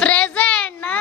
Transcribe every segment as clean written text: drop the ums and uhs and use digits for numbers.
Present ना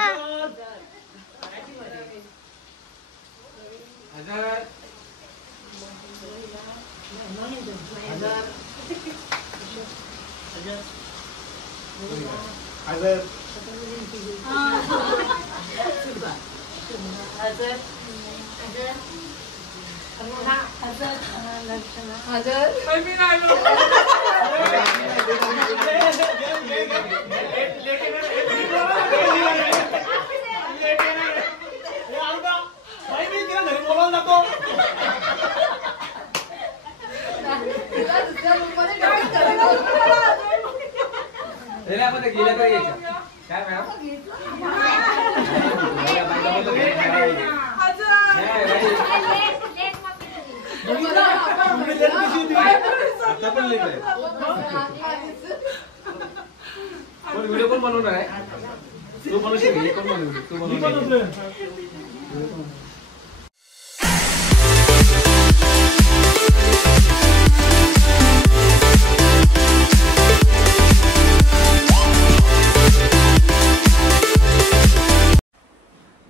video कोण बनवणार आहे? तू बनवशील? कोण बनवणार? तू बनवणार?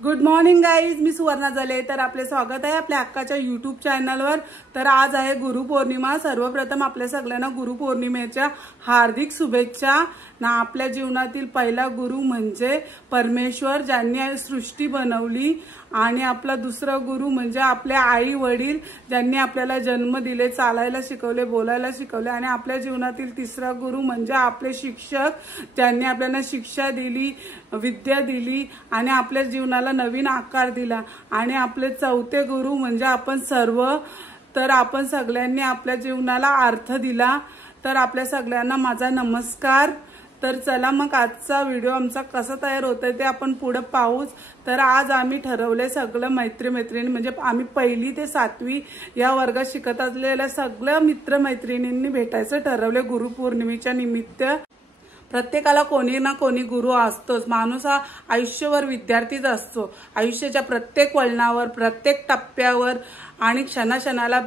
गुड मॉर्निंग गाईज, मी सुवर्णा जले. तर आपले स्वागत आहे आपल्या अक्काच्या यूट्यूब चॅनलवर. तर आज आहे गुरुपौर्णिमा. सर्वप्रथम आपल्या सगळ्यांना गुरुपौर्णिमेच्या हार्दिक शुभेच्छा. ना आपल्या जीवनातील पहिला गुरु म्हणजे परमेश्वर, ज्यांनी सृष्टी बनवली. आणि आपला दुसरा गुरु म्हणजे आपले आई वडील, ज्यांनी आपल्याला जन्म दिले, चालायला शिकवले, बोलायला शिकवले. आणि आपल्या जीवनातील तिसरा गुरु म्हणजे आपले शिक्षक, ज्यांनी आपल्याला शिक्षा दिली, विद्या दिली आणि आपल्या जीवनाला नवीन आकार दिला. आणि आपले चौथे गुरु म्हणजे आपण सर्व. तर आपण सगळ्यांनी आपल्या जीवनाला अर्थ दिला. तर आपल्या सगळ्यांना माझा नमस्कार. तर चला मग आजचा व्हिडिओ आमचा कसा तयार होतोय ते आपण पुढे पाहूच. तर आज आम्ही ठरवले सगळं मैत्रिणी म्हणजे आम्ही 1ली ते 7वी या वर्गात शिकत असलेल्या सगळ्या मित्रमैत्रिणींनी भेटायचं ठरवले गुरुपौर्णिमेच्या निमित्त. प्रत्येकाला कोणी ना कोणी गुरु असतोच. माणूस हा आयुष्यभर विद्यार्थीच असतो. आयुष्याच्या प्रत्येक वळणावर, प्रत्येक टप्प्यावर आणि क्षणाक्षणाला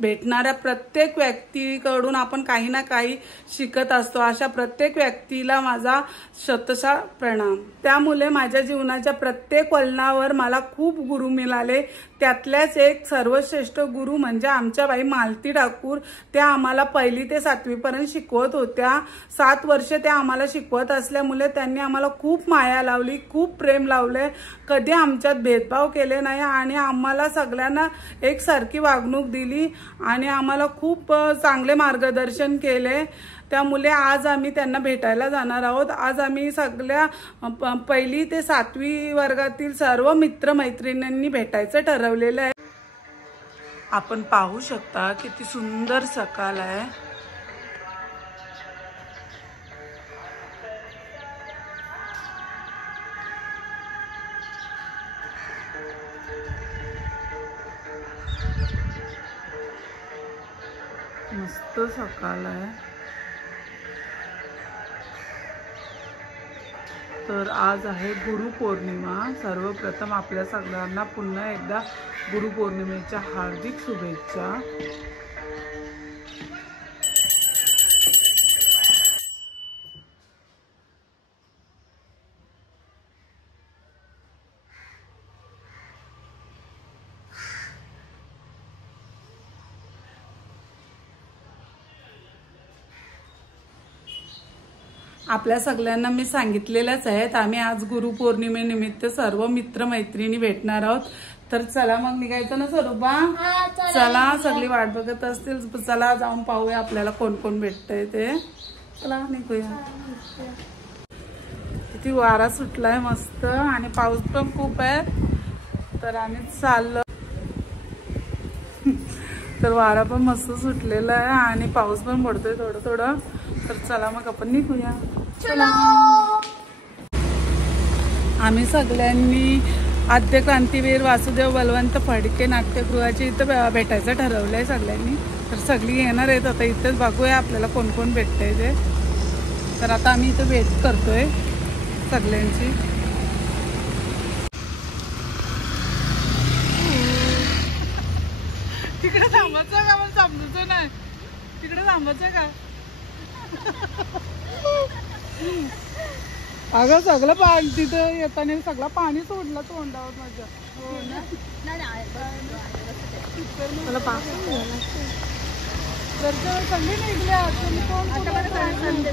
भेटणाऱ्या प्रत्येक व्यक्तीकडून आपण काही ना काही शिकत असतो. अशा प्रत्येक व्यक्तीला माझा शतशः प्रणाम. त्यामुळे माझ्या जीवनाच्या प्रत्येक वळणावर मला खूप गुरु मिळाले. त्यातल्याच एक सर्वश्रेष्ठ गुरु म्हणजे आमच्या बाई मालती ठाकूर. त्या आम्हाला 1ली ते 7वी पर्यंत शिकवत होत्या. 7 वर्ष त्या आम्हाला शिकवत असल्यामुळे त्यांनी आम्हाला खूप माया लावली, खूप प्रेम लावले. कधी आमच्यात भेदभाव केले नाही आणि आम्हाला सगळ्यांना एक सारखी वागणूक दिली आणि आम्हाला खूप चांगले मार्गदर्शन केले. त्यामुळे आज आम्ही त्यांना भेटायला जाणार आहोत. आज आम्ही सगळ्या 1ली ते 7वी वर्गातील सर्व मित्रमैत्रिणींनी भेटायचं ठरवलेलं आहे. आपण पाहू शकता किती सुंदर सकाळ आहे. मस्त सकाळ आहे. तर आज आहे गुरुपौर्णिमा. सर्वप्रथम आपल्या सगळ्यांना पुन्हा एकदा गुरुपौर्णिमेच्या हार्दिक शुभेच्छा. आपल्या सगळ्यांना मी सांगितलेलंच आहे, आम्ही आज गुरुपौर्णिमेनिमित्त सर्व मित्रमैत्रिणी भेटणार आहोत. तर चला मग निघायचं ना स्वरूपा? चला, सगळी वाट बघत असतील. चला जाऊन पाहूया आपल्याला कोण कोण भेटतंय ते. चला निघूया. किती वारा सुटलाय मस्त आणि पाऊस पण खूप आहे. तर आम्ही चाललो. तर वारा पण मस्त सुटलेला आहे आणि पाऊस पण पडतोय थोडं थोडं. तर चला मग आपण निघूया. चला. आम्ही सगळ्यांनी आद्य क्रांतीवीर वासुदेव बलवंत फडके नाट्यगृहाची इथं भेटायचं ठरवलंय सगळ्यांनी. तर सगळी येणार आहेत. आता इथंच बघूया आपल्याला कोण कोण भेटतंय ते. तर आता आम्ही इथं भेट करतोय सगळ्यांची. तिकडे थांबायचं का? मला समजायचं नाही. तिकडे थांबायचं का? अगं सगळं पाणी तिथं येताना सगळं पाणी सोडलं तोंडावर माझ्या. संधी निघल्या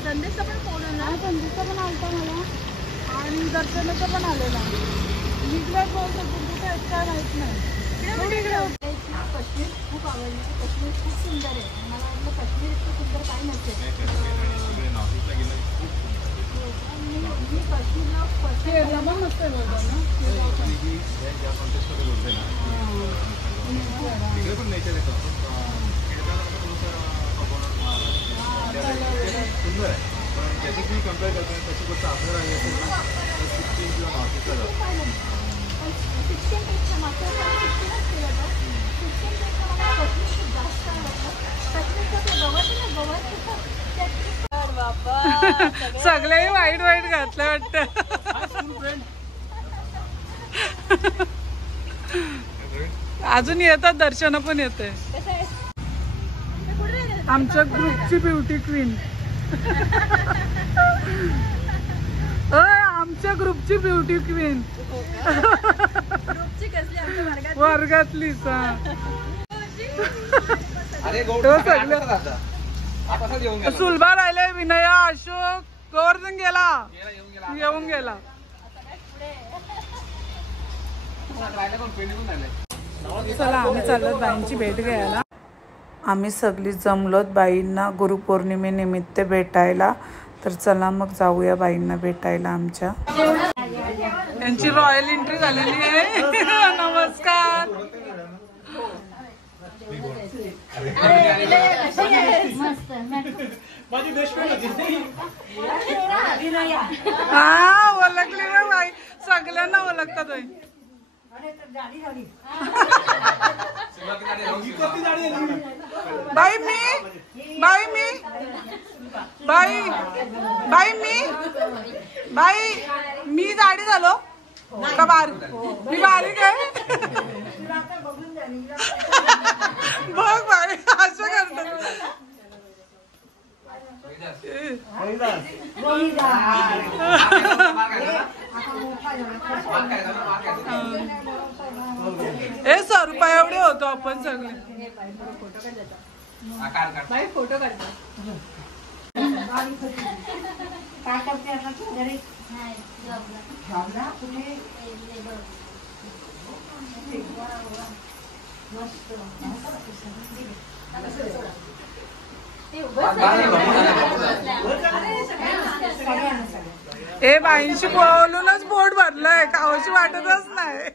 संदेशचा पण फोन आला. संदेशचा पण आलता मला आणि दर्शनाचा पण आलेला. निघल्याच बोल काय माहित नाही. काश्मीर खूप आवडलं. काश्मीर खूप सुंदर आहे. मला वाटलं काश्मीर इतकं सुंदर काय नसेल. मी काश्मीरला मस्त आहे सुंदर आहे पण त्याची तुम्ही कम्पेअर करता त्याची गोष्ट आपल्याला सिक्स्टीन किंवा नॉर्थ ईस्टला जातो. 16 पेक्षा मागच्या 16च केलं होतं. 16 पेक्षा मला काश्मीर खूप जास्त आवडलं. काश्मीरचं ते गवत आहे ना, गवत सगळ्याही वाईट वाईट घातलं वाटतं. अजून येतात दर्शन पण येते. आमच्या ग्रुपची ब्युटी क्वीन. आमच्या ग्रुपची ब्युटी क्वीन वर्गातलीच. सुलभा राहिले. विनया, अशोक, गोवर्धन गेला, येऊन गेला. चला आम्ही चाललो बाईंची भेट घ्यायला. आम्ही सगळी जमलोत बाईंना गुरुपौर्णिमेनिमित्त भेटायला. तर चला मग जाऊया बाईंना भेटायला आमच्या. यांची रॉयल एंट्री झालेली आहे. नमस्कार. हा ओळखली ना बाई. सगळ्यांना ओळखतात. बाई मी बाई मी बाई बाई मी जाडी झालो का? मी बारीक आहे. बघ बाई असं करतात. हे 100 रुपये एवढे होतो आपण सगळे. फोटो काढतो. ए बाईंशी बोलूनच पोट भरलंय. खावशी वाटतच नाही.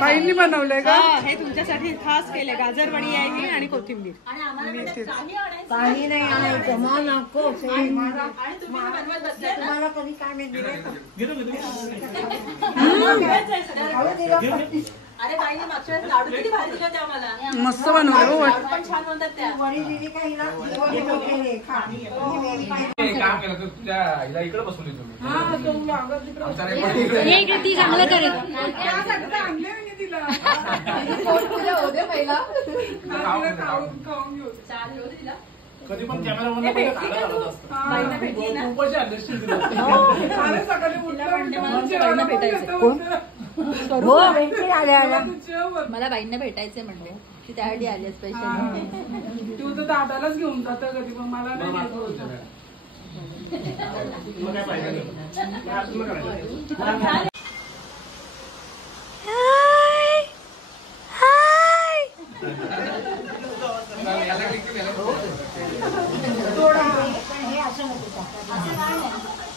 बाईंनी बनवलंय का? हे तुमच्यासाठी खास केले. गाजरवडी आहे ही आणि कोथिंबीर. काही नाही आणायचं. मग नको. तुम्हाला कधी काय मिळते? अरे बाईने मागच्या वेळेस लाडू किती भारी दिले होते आम्हाला. मस्त बनवलं. पण छान बनतात त्या. वडी दिली का हिला? काम केलं तर तुझ्या हिला इकडे बसवली तुम्ही. ती चांगलं करेल. कधी पण कॅमेरा मला बाईंना भेटायचंय म्हणले की त्यासाठी आले स्पेशल. तू तर दादालाच घेऊन जात कधी पण मला नाही.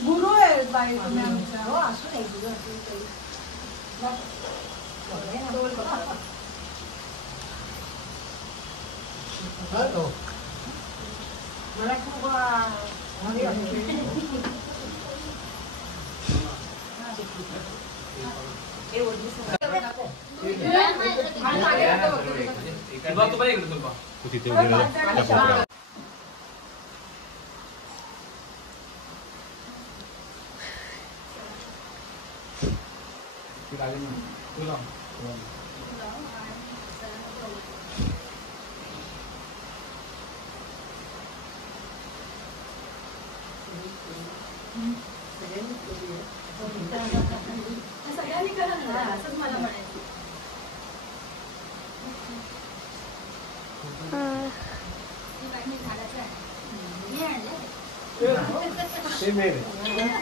गुरु आहे बाई तुम्ही आमच्या. हो असू नाही गुरु मला खूप सगळ्यांनी करा ना, असंच मला म्हणायचं.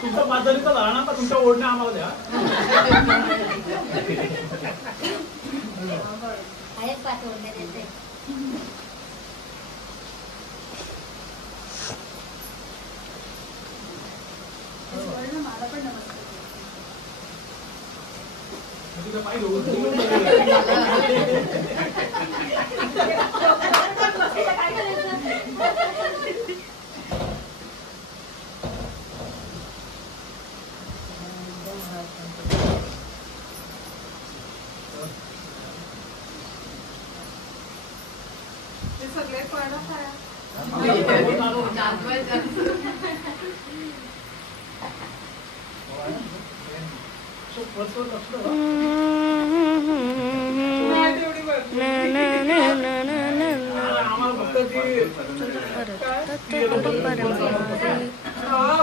तुमचा बाजारीचा लहान का तुमच्या ओढण्या आम्हाला द्या. आहेत पाच ओढण्या देते. मला पण नमस्कार. ते सगळे पडा खाया.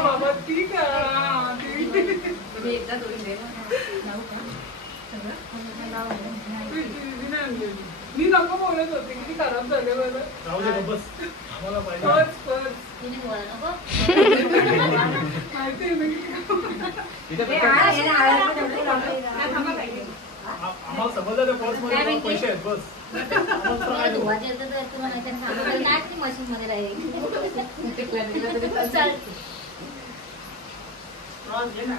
बाबा ठीक आहे. मी नको बोलत होते किती खराब झाले बरं. माहिती आम्हाला समजलं पर्स मध्ये पैसे आहेत बस. मशीन मध्ये राहील.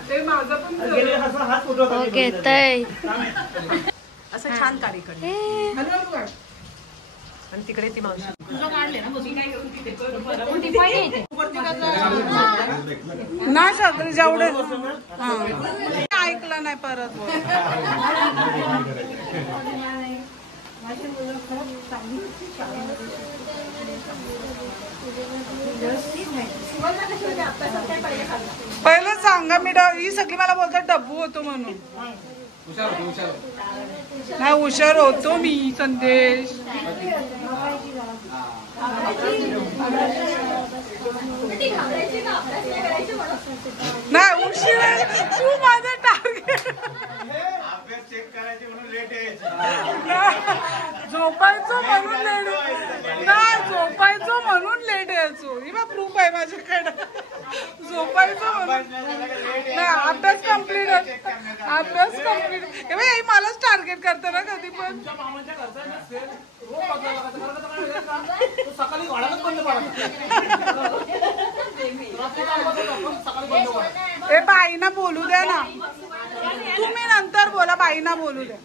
ते माझं पण घेतय असं छान कार्यक्रम आणि तिकडे ती मावशी नाही सगळे जेवढे ऐकलं नाही परत पहिलं सांगा मी ही सगळी मला बोलतात डब्बू होतो म्हणून. नाही हुशार होतो मी संदेश. नाही उशीर तू माझं टार्गेट झोपायचो म्हणून लेट नाही झोपायचो म्हणून लेट यायचो. ही बा प्रूफ आहे माझ्याकडे. झोपायचो म्हणून नाही अभ्यास कम्प्लीट हे बाई मलाच टार्गेट करते ना कधी पण. सकाळी वाढायलाच बंद पडा. ए बाईना बोलू द्या ना. तुम्ही नंतर बोला. बाईना बोलू द्या.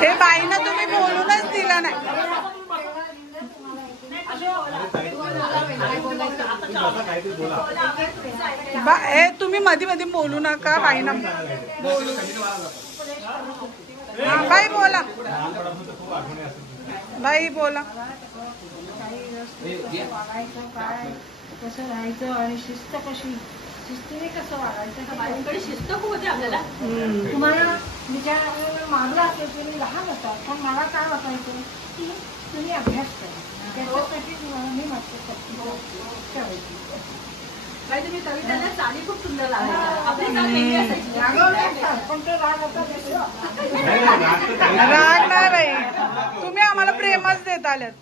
हे बाईना तुम्ही बोलूनच दिला नाही. हे तुम्ही मध्ये मध्ये बोलू नका. बाईना बोलू. बाई बोला. बाई बोला. कसं राहायचं आणि शिस्त कशी शिस्तीने कसं वागायचं. बाईंकडे शिस्त खूप होते आपल्याला. तुम्हाला विचार मागला असेल तुम्ही लहान होता पण मला काय वाटायचं की तुम्ही अभ्यास करा त्याच्यासाठी मी मात्र ठेवायची. बाई तुम्ही कविताला चाली खूप सुंदर लागायची. आपली चाल वेगळी असायची. पण तो राग होता राग नाही बाई. तुम्ही आम्हाला प्रेमच देत आल्यात.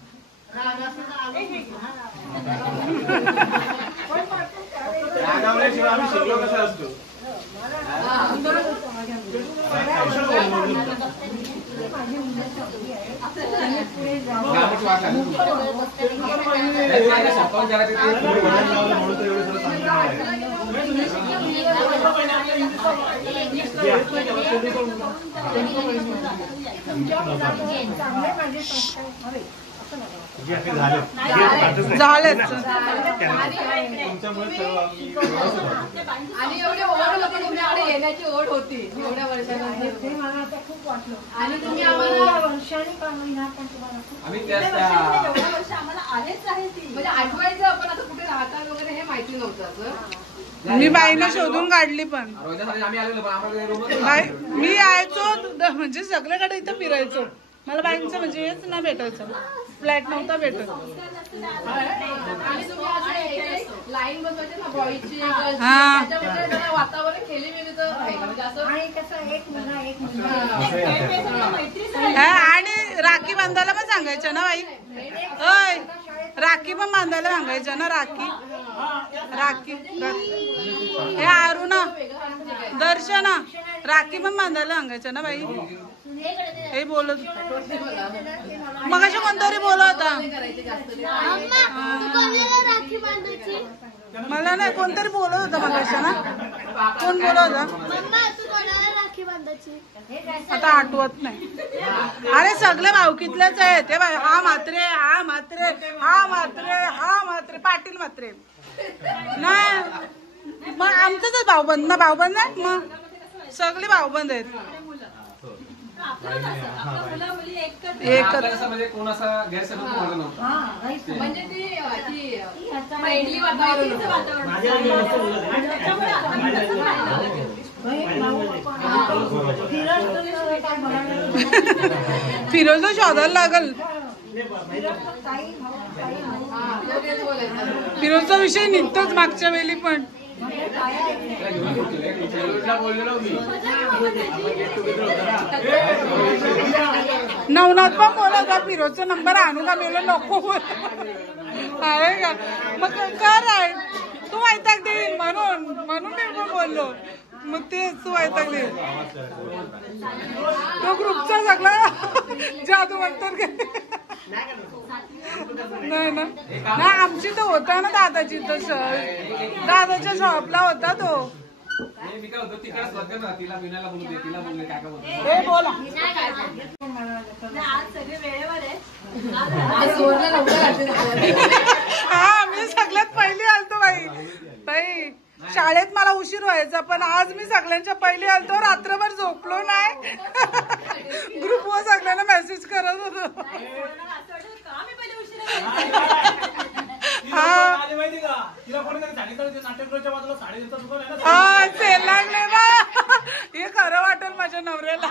रागावल्याशिवाय आम्ही शिकलो कसं असतो. चांगले माझे संस्कार हवे असं नका वाटू. झालेच. आणि एवढी ओढ होती तुमच्याकडे येण्याची ओढ होती एवढ्या वर्षानंतर. ते मला आता खूप वाटलं. आणि तुम्ही एवढ्या आम्हाला वर्षांनी का महिना पण तुम्हाला खूप आम्ही एवढ्या वर्ष आम्हाला आलेच आहे ती. म्हणजे आठवायचं आपण आता कुठे राहतात वगैरे हे माहिती नव्हतं असं. मी बाईनं शोधून काढली पण. रोहिदासाठी आम्ही आलेलो पण आम्हाला रूमच बाई मी यायचो म्हणजे सगळ्याकडे इथं फिरायचो. मला बाईंचं म्हणजे हेच ना भेटायचं. फ्लॅट नव्हता भेटत. आणि तुम्ही असं लाईन बसवायचे ना बॉईची हा. त्याच्यामध्ये जरा वातावरण खेळीमेळीचं आहे म्हणजे असं. आणि कसं एक मुलगा एक मुलगा आणि राखी बांधायला पण सांगायचं ना बाई. ओय राखी पण बांधायला सांगायचं ना. राखी हे अरुणा दर्शना राखी पण बांधायला सांगायचं ना बाई. हे बोलत मग अशा कोणतरी बोलत होता. मला नाही कोणतरी बोलत होता मग अशा ना. कोण बोलत होता आता आठवत नाही. अरे सगळे भावकीतलेच आहेत. ते बाई हा म्हात्रे हा म्हात्रे हा म्हात्रे हा म्हात्रे पाटील म्हात्रे नाही. मग आमचंच भाऊबंद ना. भाऊबंद नाही मग सगळे भाऊबंद आहेत. एकच म्हणजे कोण असा गैरसमज होणार नव्हता. म्हणजे ती फ्रेंडली वातावरण. फिरोज शोधायला लागल. फिरोजचा विषय निघतोच मागच्या वेळी पण. नवनाथ पण बोलत होता फिरोजचा नंबर आणू का. मेलो नको आहे का मग कर आहे तू वैताग देईल म्हणून मी पण बोललो. मग तेच तू वैताग देईल. तो ग्रुपचा सगळा जादू म्हणतात नाही ना. नाही आमची तर होता ना दादाची. तसं दादाच्या शॉपला होता तो. मी काय होतो तिकडे बघ ना. तिला विनायला बोलू दे. तिला बोलले काय बोलतो. हे बोला आज सगळे वेळेवर आहे. हा मी सगळ्यात पहिली आलतो बाई. शाळेत मला उशीर व्हायचा पण आज मी सगळ्यांच्या पहिली आलतो. रात्रभर झोपलो नाही. ग्रुपवर सगळ्यांना मेसेज करत होतो. हा सेल लागले ना. हे खरं वाटेल माझ्या नवऱ्याला.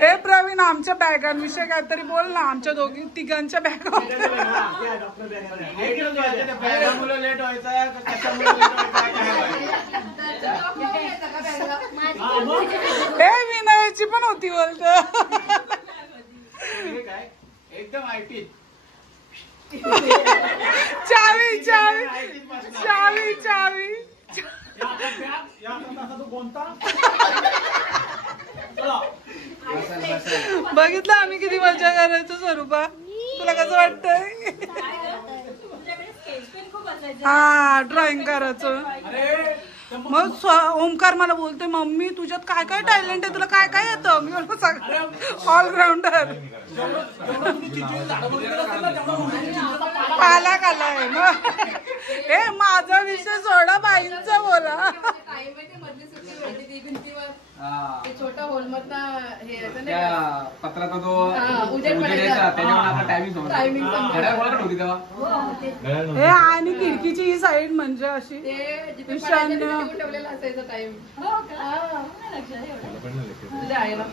हे प्रवीण आमच्या बॅगांविषयी काहीतरी बोल ना. आमच्या तिघांच्या बॅगा हे विनयाची पण होती बोलत. एकदम आयटी चावी चावी चावी चावी बघितलं आम्ही किती मजा करायचो. स्वरूपा तुला कसं वाटतंय. हा ड्रॉइंग करायचं. मग ओमकार मला बोलते मम्मी तुझ्यात काय काय टॅलेंट आहे. तुला काय काय येतं. मी म्हणतो सगळं ऑलराऊंडर. पालक आलाय मग. हे माझा विषय सोडा बाईंचा बोला. छोटा होलमधला हे पत्राचा तो त्याच्यावर आपला टायमिंग होती तेव्हा. हे आणि खिडकीची ही साईड म्हणजे अशी ईशान्य.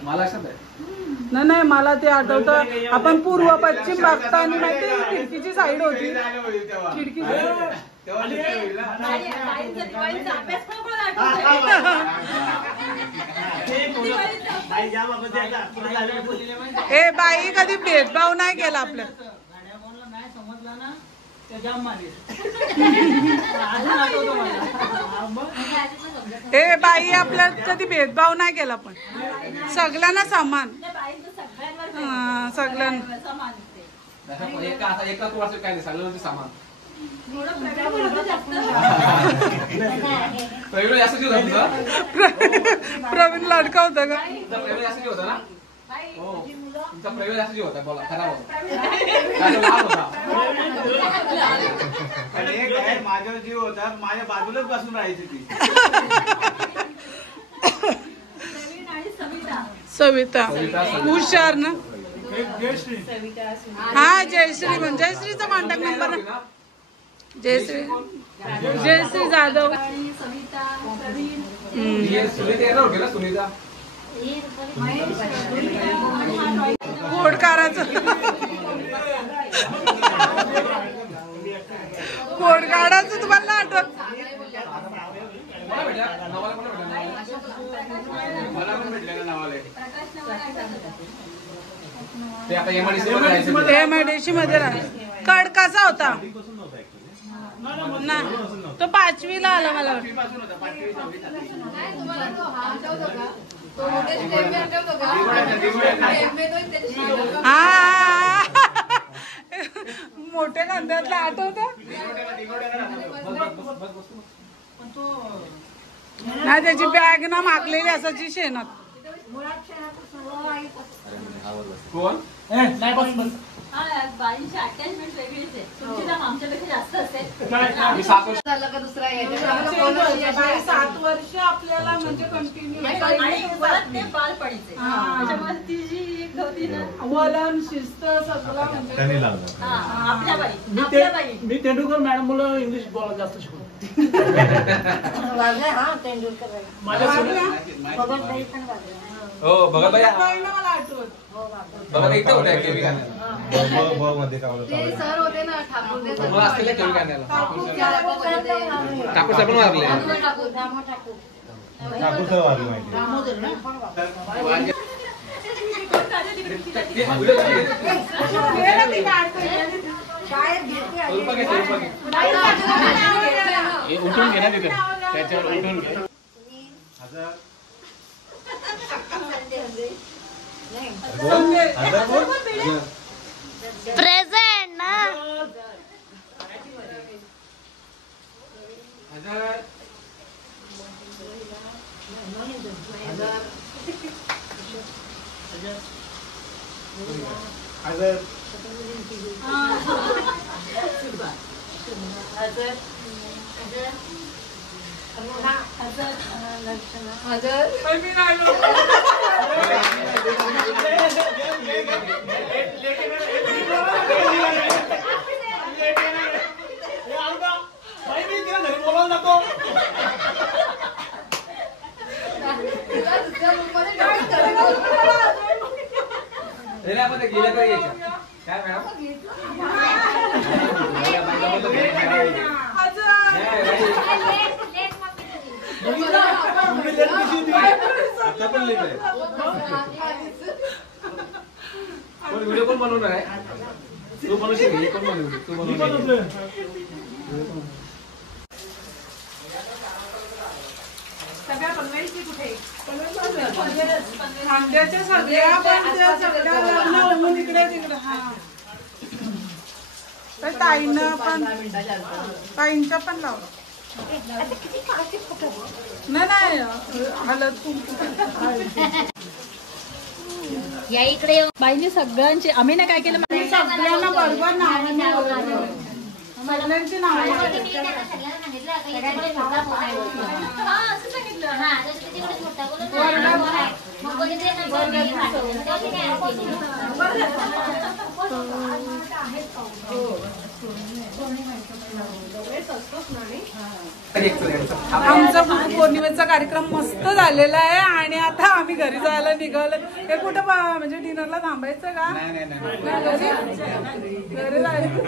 मला लक्षात आहे. नाही मला ते आठवतं. आपण पूर्व पश्चिम बघताना माहिती खिडकीची साईड होती. खिडकी हे बाई कधी भेदभाव नाही केला आपल्या. हे बाई आपल्या कधी भेदभाव नाही केला पण सगळ्यांना समान. सगळ्यांना एका वर्ष काय नाही सगळं सामान. प्रवीण जास्त जीव होता तुझा? प्रवीण लाडका होता का? तुमचा प्रवीण जास्त जीव होता ना? हो. तुमचा प्रवीण जास्त जीव होता. बोला खरा बोला. लहान होता. आणि एक आहे, माझ्यावर जीव होता, माझ्या बाजूलाच बसून राहायची ती. सविता हुशार ना. हा जयश्री पण जयश्रीचा कॉन्टॅक्ट नंबर ना. जयश्री जाधव. सविता प्रवीण सुनीता येणार होती ना सुनीता. कोडकाराचं कोडकाराचं तुम्हाला आठवत? मला पण भेटले ना नावाला. ते आता MIDC मध्ये राहा. कड कसा होता ना? तो 5वीला आला मला वाटतं. हा मोठ्या कांद्यातला आठवत ना. त्याची बॅग ना मागलेली असायची शेणात. कोण? बाईंची अटॅचमेंट वेगळीच आहे. तुमची दाम आमच्यापेक्षा जास्त असेल. मी 7 वर्ष झालं का दुसरा 7 वर्ष आपल्याला म्हणजे कंटिन्यू ते बालपणीचे. त्याच्यामुळे ती जी एक होती ना वलन शिस्त सगळं म्हणजे आपल्या बाई मी तेंडुलकर मॅडम मुलं इंग्लिश बोलायला जास्त शिकलो. हो बघा बाई मला आठवत. बघा इथं होत्या केवी गाण्याला. सर होते ना ठाकूर तुम्हाला असतील केवी गाण्याला. ठाकूर साहेब पण वारले. उठून घे ना तिथे, त्याच्यावर उठून घे. प्रेझेंट ना. गेल्या तर यायच्या काय मॅडम? व्हिडिओ कोण बनवणार आहे? तू बनवशील. हे कोण बनवली? तू बनवली. कांद्याच्या सगळ्या पण त्या सगळ्या लावून इकडे तिकडे. हा तर ताईनं पण ताईंच्या पण लावलं. नाही हलत या इकडे बाईने सगळ्यांचे आम्ही ना काय केलं सगळ्यांना बरोबर नाव सगळ्यांची नाव आमचा पौर्णिमेचा कार्यक्रम मस्त झालेला आहे आणि आता आम्ही घरी जायला निघालो. हे कुठं म्हणजे डिनरला थांबायचं का? घरी जायचं.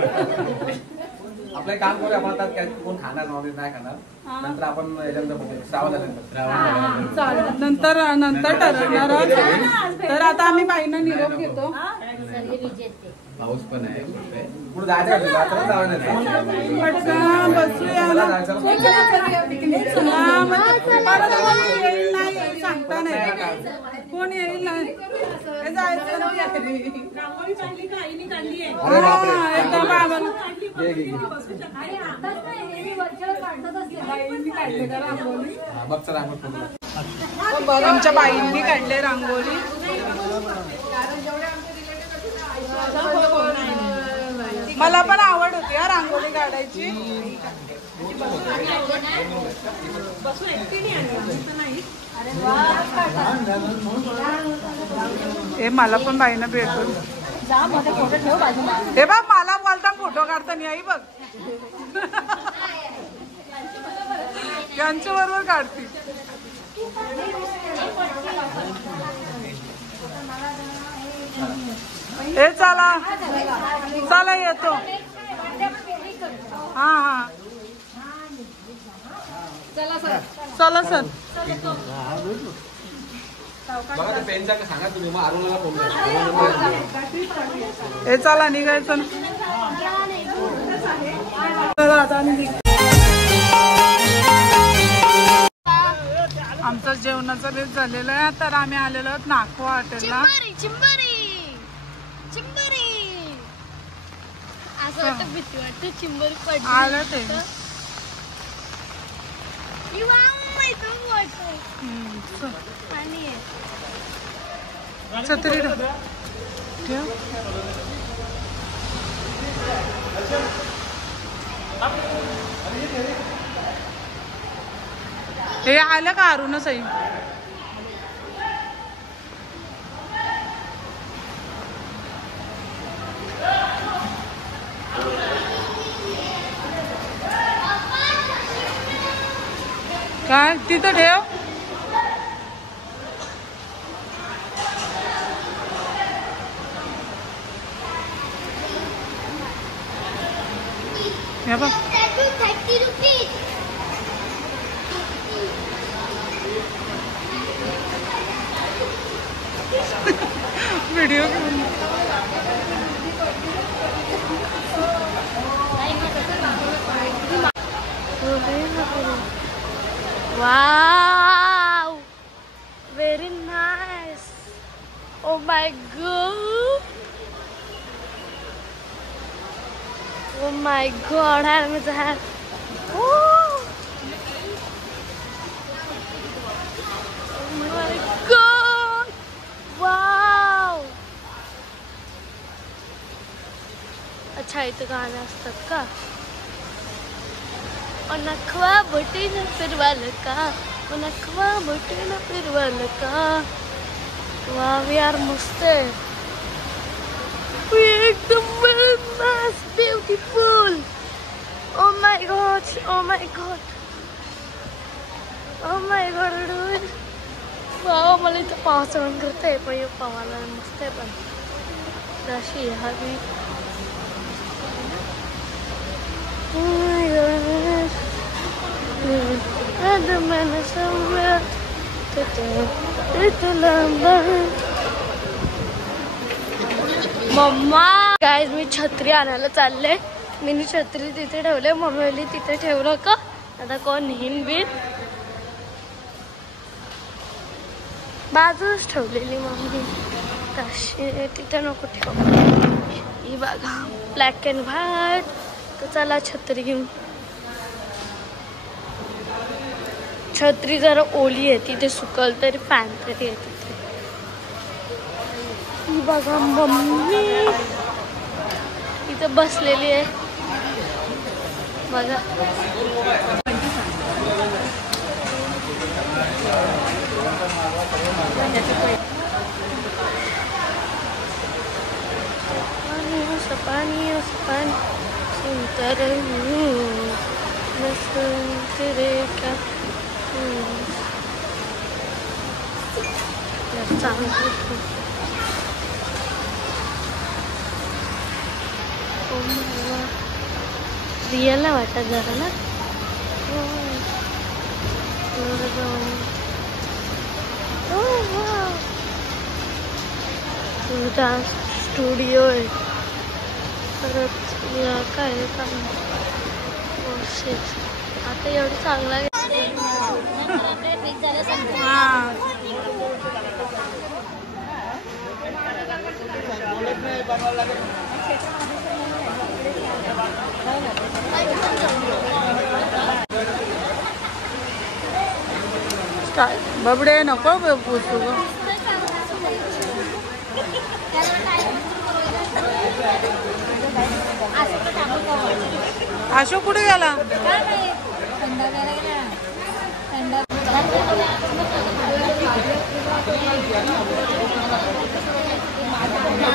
आपलं काम करूया आपण आता. काय कोण खाणार नॉनव्हेज नाही खाणार. नंतर आपण श्रावण चालेल. नंतर ठरवणार. तर आता आम्ही बाईंना निरोप घेतो. पाऊस पण आहे. पुढे जायचं बसूया. सांगता नाही कोण येईल ना हे जायचं ना. अरे बापरे. एकदम आम्हाला घे, घे, घे. हा, बघ चला आपण फोटो. आमच्या बाईंनी काढले रांगोळी. मला पण आवड होती हा रांगोळी काढायची. हे मला पण बाईनं भेटून हे बघ मला बोलता फोटो काढताना आई बघ यांच्या बरोबर काढते. हे चला चला येतो. हा हा चला सर. बघा ते पेनचा का सांगा तुम्ही मग अरुणाला फोन करा. हे चला निघायचं. आमचं जेवणाचा बेत झालेला आहे. तर आम्ही आलेलो आहोत नाखवा हॉटेलला. असं वाटतं भीती वाटते चिंबरी पडली. आलं ते छत्री ठेव. हे आलं का अरुण साई. काय तिथं ठेव. हे बघ video Wow, very nice. Oh my god. Oh my god, I'm that. Oh my god. Wow. अच्छा इथं गाणं असतात का. नखवा बोटीनं फिरवालं का. नखवा बोटीनं फिरवालं का. वाव यार मस्त आहे. एकदम मस्त beautiful. Oh my God. Oh my God. Oh my God. Wow मला इथं पावसाळून करते पण पावाला मस्त आहे. पण अशी हवी. मम्मा गाईज मी छत्री आणायला चालले. मी छत्री तिथे ठेवले. मम्मी तिथे ठेवलं का आता कोण नेईन बिन. बाजूच ठेवलेली मम्मी तशी तिथे नको ठेव. ही बघा ब्लॅक अँड व्हाईट. तर चला छत्री घेऊन. छत्री जरा ओली आहे तिथे सुकल तरी फॅन तरी आहे तिथे. ही बघा मम्मी इथे बसलेली आहे बघा. पाणी पाणी सुंदर सुंदरे का रिअल वाटत जरा ना. डान्स स्टुडिओ आहे. परत या काय काम आता एवढं चांगला. बबडे नको पुसू ग. अशोक कुठे गेला?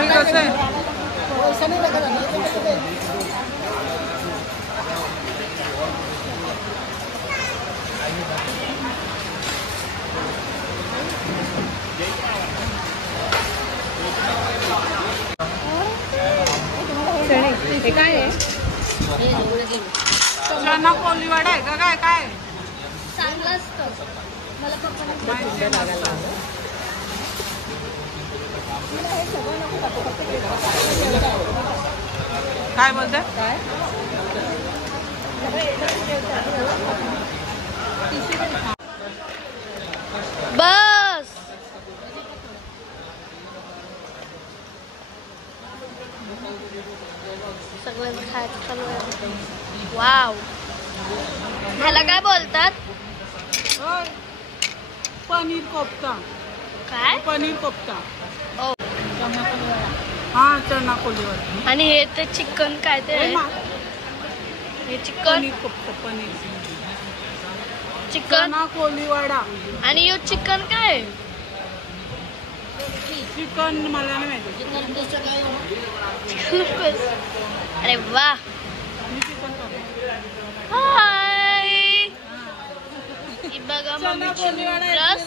कसं आहे? हे काय आहे? चना कोलीवाडा आहे का काय? काय चांगलं असतं मला काय बोलते? बस सगळं खायचं चालू आहे. वाव, ह्याला काय बोलतात? पनीर कोफ्ता. काय? पनीर कोफ्ता. ओ, हा चना कोलीवाडा. आणि हे ते चिकन काय ते? हे चिकन पनीर कोफ्ता. पनीर चिकन चना कोलीवाडा. आणि यो चिकन काय? चिकन मला नाही माहिती. अरे वा. हाय, ही बघा मम्मीची रस.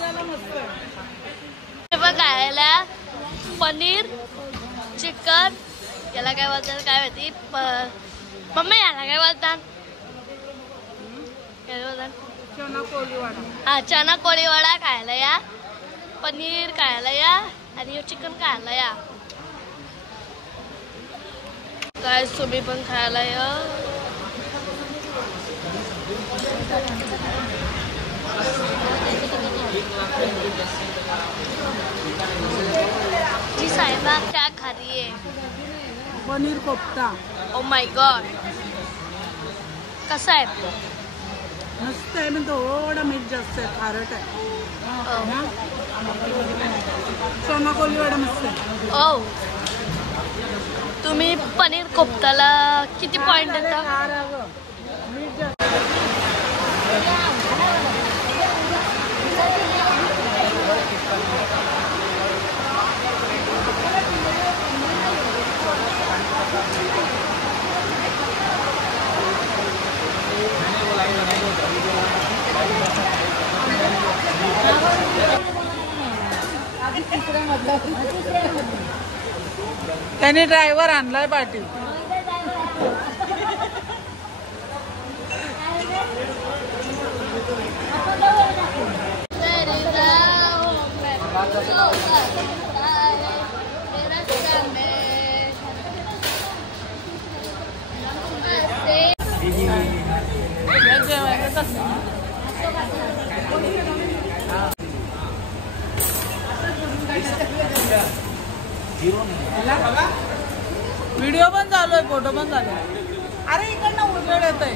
हे बघा याला पनीर चिकन, याला काय बोलतात काय माहिती. मम्मी याला काय बोलतात? चना कोलीवाडा. हा, चना कोळीवाडा खायला या, पनीर खायला या आणि चिकन खायला या. काय तुम्ही पण खायला या. जी साहिबा क्या खा रही है? Paneer kofta. Oh my God, कसा आहे? मस्त आहे, पण थोडा मीठ जास्त आहे, खारट आहे. चना कोलीवाडा मस्त आहे. ओ, तुम्ही पनीर कोफ्ताला किती पॉइंट देता? मीठ जास्त. त्याने ड्रायव्हर आणलाय पाठी. व्हिडिओ पण चालू आहे, फोटो पण चालू आहे. अरे इकडनं उजेड येत आहे.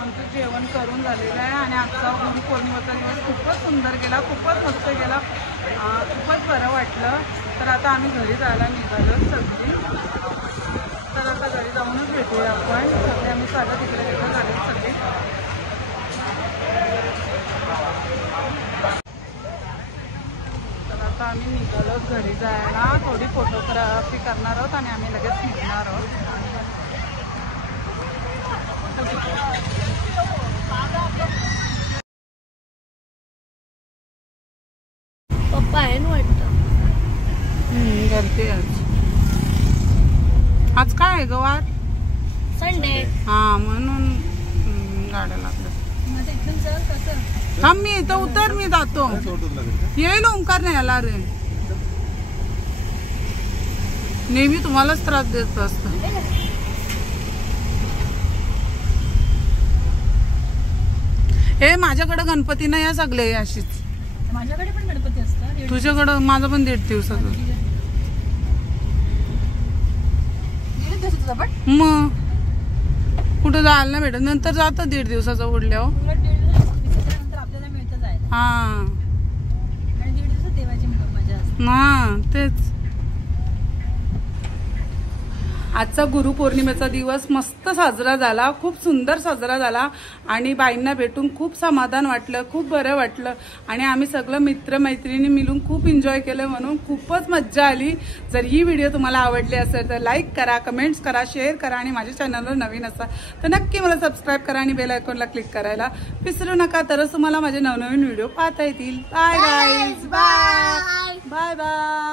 आमचं जेवण करून झालेलं आहे आणि आजचा गुरुपौर्णिमेचा दिवस खूपच सुंदर गेला, खूपच मस्त गेला, खूपच बरं वाटलं. तर आता आम्ही घरी जायला निघालो सगळी. तर आता घरी जाऊनच भेटूया आपण सगळे. आम्ही साधं तिकडे तिकडे झाले सगळे. तर आता आम्ही निघालो घरी जायला. थोडी फोटोग्राफी करणार आहोत आणि आम्ही लगेच निघणार आहोत. पप्पा आहे ना वाटतं. करते आज काय आहे गवार? संडे. हा, म्हणून गाड्या लागल्या. थांब, मी इथं उतर, मी जातो. येईल ओंकार नाही आला रे. नेहमी तुम्हालाच त्रास देत असत. हे माझ्याकडे गणपती नाही या सगळे अशीच. माझ्याकडे पण गणपती असतात. तुझ्याकडं माझं पण 1.5 दिवसाचं. दीड दिवसाचं पण मग कुठं जायला नाही भेटत, नंतर जातं 1.5 दिवसाचं उडल्यावर. उलट दीड दिवसानंतर आपल्याला मिळतं जायला. हा आणि दीड दिवसात देवाची मजा असते. हा तेच. आजचा गुरुपौर्णिमेचा दिवस मस्त साजरा झाला, खूप सुंदर साजरा झाला आणि बाईंना भेटून खूप समाधान वाटलं, खूप बरं वाटलं आणि आम्ही सगळं मित्रमैत्रिणी मिळून खूप एन्जॉय केलं, म्हणून खूपच मज्जा आली. जर ही व्हिडिओ तुम्हाला आवडली असेल तर लाईक करा, कमेंट्स करा, शेअर करा आणि माझ्या चॅनलवर नवीन असाल तर नक्की मला सबस्क्राईब करा आणि बेल आयकॉनला क्लिक करायला विसरू नका, तरच तुम्हाला माझे नवनवीन व्हिडिओ पाहता येतील. Bye guys, bye bye bye.